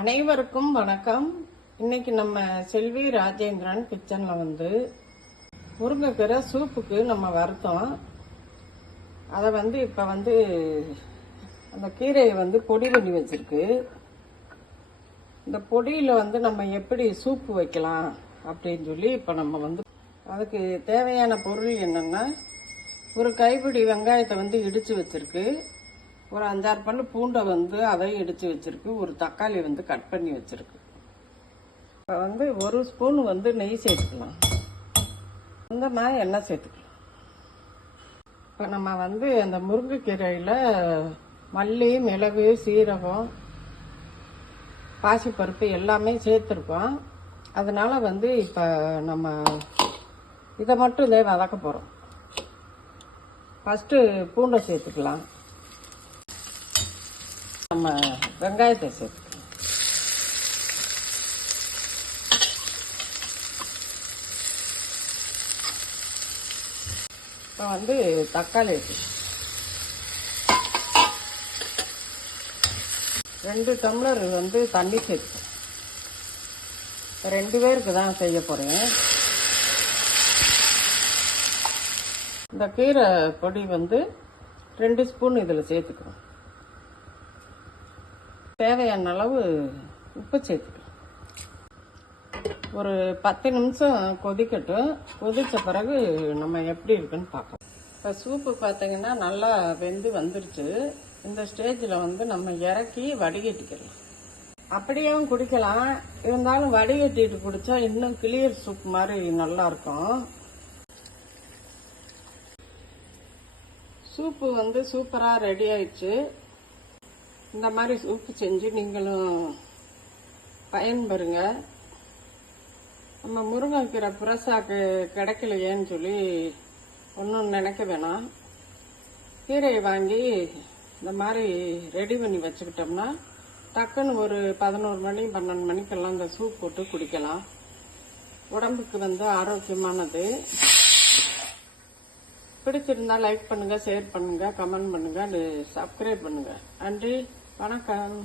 அனைவருக்கும் வணக்கம். இன்னைக்கு நம்ம செல்வி ராஜேந்திரன் கிச்சன்ல முருங்கைக்கீரை சூப்புக்கு நம்ம வறுத்தோம். அதை இப்ப அந்த கீரையை பொடி பண்ணி வச்சிருக்கு. இந்த பொடியில நம்ம எப்படி சூப்பு வைக்கலாம் அப்படின்னு சொல்லி இப்ப நம்ம அதுக்கு தேவையான பொருள் என்னன்னா, ஒரு கைப்பிடி வெங்காயத்தை இடிச்சு வச்சிருக்கு, ஒரு 5-6 பல்லு பூண்டை அதையும் இடிச்சு வச்சிருக்கு, ஒரு தக்காளி கட் பண்ணி வச்சிருக்கு. இப்போ 1 ஸ்பூன் நெய் சேர்த்துக்கலாம், கொஞ்சமாக எண்ணெய் சேர்த்துக்கலாம். இப்போ நம்ம அந்த முருங்கைக்கீரையில் மல்லி, மிளகு, சீரகம், பாசிப்பருப்பு எல்லாமே சேர்த்துருக்கோம். அதனால இப்போ நம்ம இதை மட்டும் இதே வதக்க போகிறோம். ஃபஸ்ட்டு பூண்டை சேர்த்துக்கலாம், நம்ம வெங்காயத்தை சேர்த்துக்கலாம், இப்போ தக்காளி 2 டம்ளர் தண்ணி சேர்த்து 2 பேருக்கு தான் செய்ய போகிறேன். இந்த கீரை பொடி 2 ஸ்பூன் இதில் சேர்த்துக்கிறோம். தேவையான அளவு உப்பு சேர்த்துக்கலாம். ஒரு 10 நிமிஷம் கொதிக்கட்டும். கொதித்த பிறகு நம்ம எப்படி இருக்குன்னு பார்க்கலாம். இப்போ சூப்பு பார்த்தீங்கன்னா நல்லா வெந்து வந்துருச்சு. இந்த ஸ்டேஜில் நம்ம இறக்கி வடிகட்டிக்கலாம். அப்படியும் குடிக்கலாம், இருந்தாலும் வடிகட்டிட்டு குடித்தா இன்னும் கிளியர் சூப் மாதிரி நல்லா இருக்கும். சூப்பு சூப்பராக ரெடி ஆயிடுச்சு. இந்த மாதிரி சூப்பு செஞ்சு நீங்களும் பயன்பெறுங்க. நம்ம முருங்கைக்கீரை புரசாக்கு கிடைக்கலையேன்னு சொல்லி ஒன்றும் நினைக்க வேணாம். கீரையை வாங்கி இந்த மாதிரி ரெடி பண்ணி வச்சுக்கிட்டோம்னா டக்குன்னு ஒரு 11 மணி 12 மணிக்கெல்லாம் இந்த சூப் போட்டு குடிக்கலாம். உடம்புக்கு ஆரோக்கியமானது. பிடிச்சிருந்தா லைக் பண்ணுங்க, ஷேர் பண்ணுங்க, கமெண்ட் பண்ணுங்க, சப்ஸ்கிரைப் பண்ணுங்க. நன்றி, வணக்கம்.